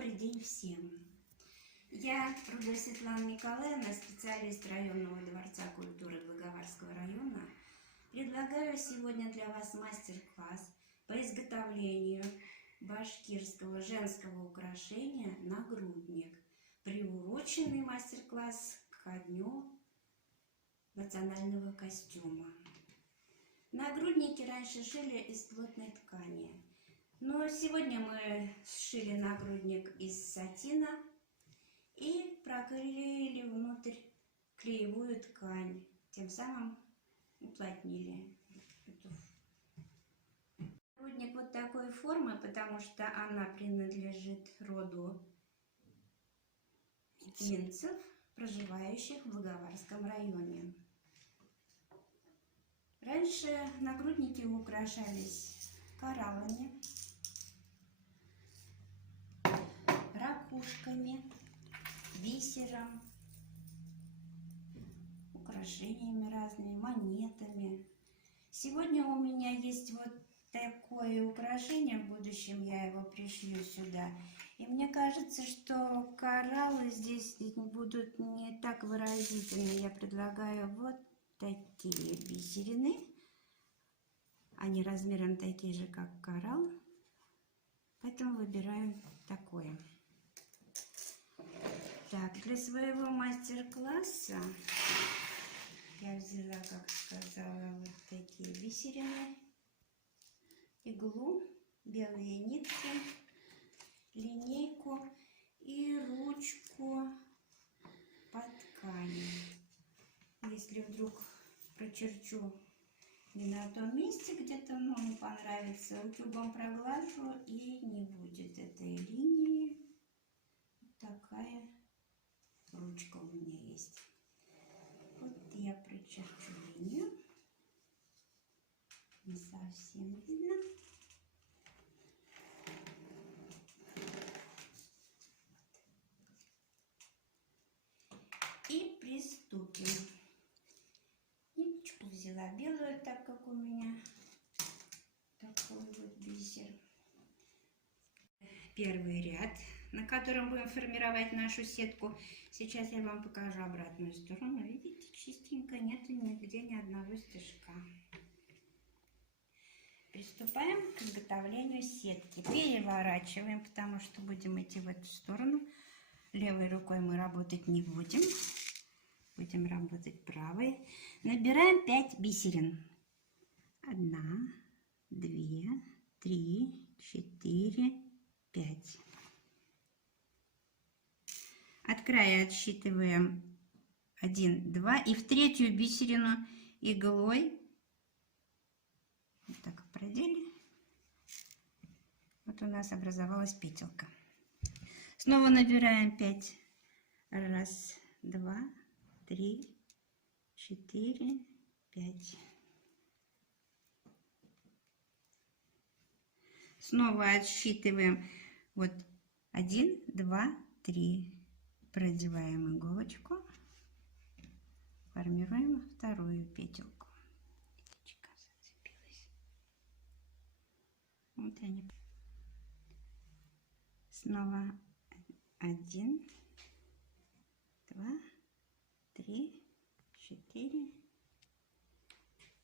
Добрый день всем! Я Рудая Светлана Николаевна, специалист районного дворца культуры Благоварского района. Предлагаю сегодня для вас мастер-класс по изготовлению башкирского женского украшения нагрудник, приуроченный мастер-класс ко дню национального костюма. Нагрудники раньше шили из плотной ткани, но сегодня мы сшили нагрудник из сатина и проклеили внутрь клеевую ткань, тем самым уплотнили. Нагрудник вот такой формы, потому что она принадлежит роду минцев, проживающих в Благоварском районе. Раньше нагрудники украшались кораллами, ракушками, бисером, украшениями разными, монетами. Сегодня у меня есть вот такое украшение, в будущем я его пришлю сюда. И мне кажется, что кораллы здесь будут не так выразительны. Я предлагаю вот такие бисерины. Они размером такие же, как коралл. Поэтому выбираю такое. Так, для своего мастер-класса я взяла, как сказала, вот такие бисерины, иглу, белые нитки, линейку и ручку по ткани. Если вдруг прочерчу не на том месте, где-то не понравится, утюгом проглажу и не будет этой линии. Вот такая ручка у меня есть. Вот я прочерчу линию. Не совсем видно. И приступим. Ниточку взяла белую, так как у меня такой вот бисер. Первый ряд, на котором будем формировать нашу сетку. Сейчас я вам покажу обратную сторону. Видите, чистенько, нету нигде ни одного стежка. Приступаем к изготовлению сетки. Переворачиваем, потому что будем идти в эту сторону. Левой рукой мы работать не будем. Будем работать правой. Набираем 5 бисерин. 1, 2, 3, 4, 5. От края отсчитываем 1, 2 и в третью бисерину иглой вот так продели. Вот у нас образовалась петелька. Снова набираем 5. 1, 2, 3, 4, 5. Снова отсчитываем вот 1, 2, 3. Продеваем иголочку, формируем вторую петельку. Ниточка зацепилась. Вот они. Снова 1, 2, 3, 4,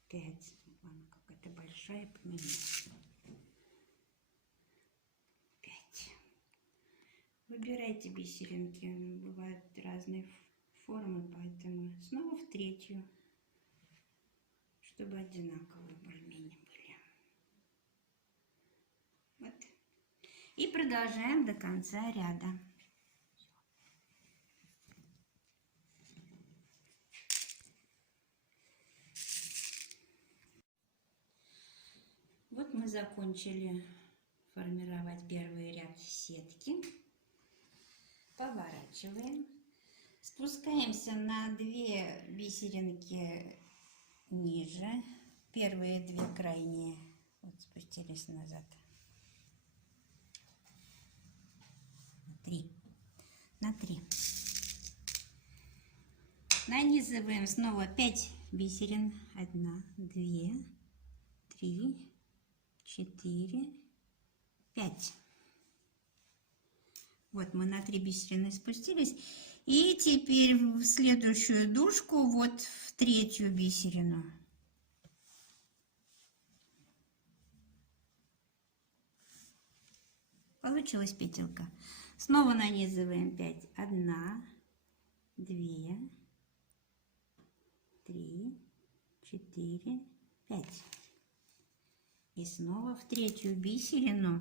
5. Она какая-то большая, поменяется. 5. Выбирайте бисеринки, бывают разные формы, поэтому снова в третью, чтобы одинаковые более-менее были. Вот. И продолжаем до конца ряда. Вот мы закончили формировать первый ряд сетки. Поворачиваем. Спускаемся на 2 бисеринки ниже. Первые 2 крайние. Вот спустились назад. 3. На 3. Нанизываем снова 5 бисерин. 1, 2, 3, 4, 5. Вот мы на 3 бисерины спустились. И теперь в следующую дужку, вот в 3-ю бисерину. Получилась петелька. Снова нанизываем 5. 1, 2, 3, 4, 5. И снова в 3-ю бисерину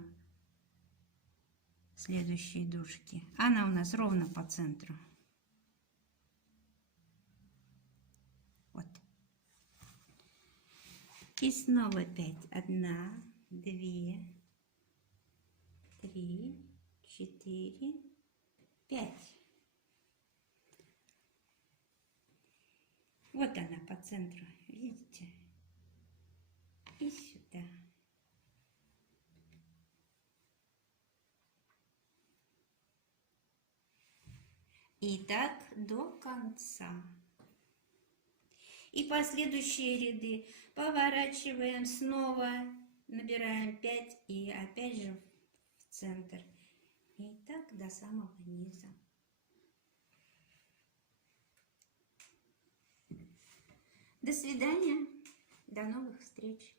следующей дужки. Она у нас ровно по центру. Вот. И снова 5. 1, 2, 3, 4, 5. Вот она по центру, видите? И сюда. И так до конца. И последующие ряды поворачиваем снова, набираем 5 и опять же в центр. И так до самого низа. До свидания, до новых встреч.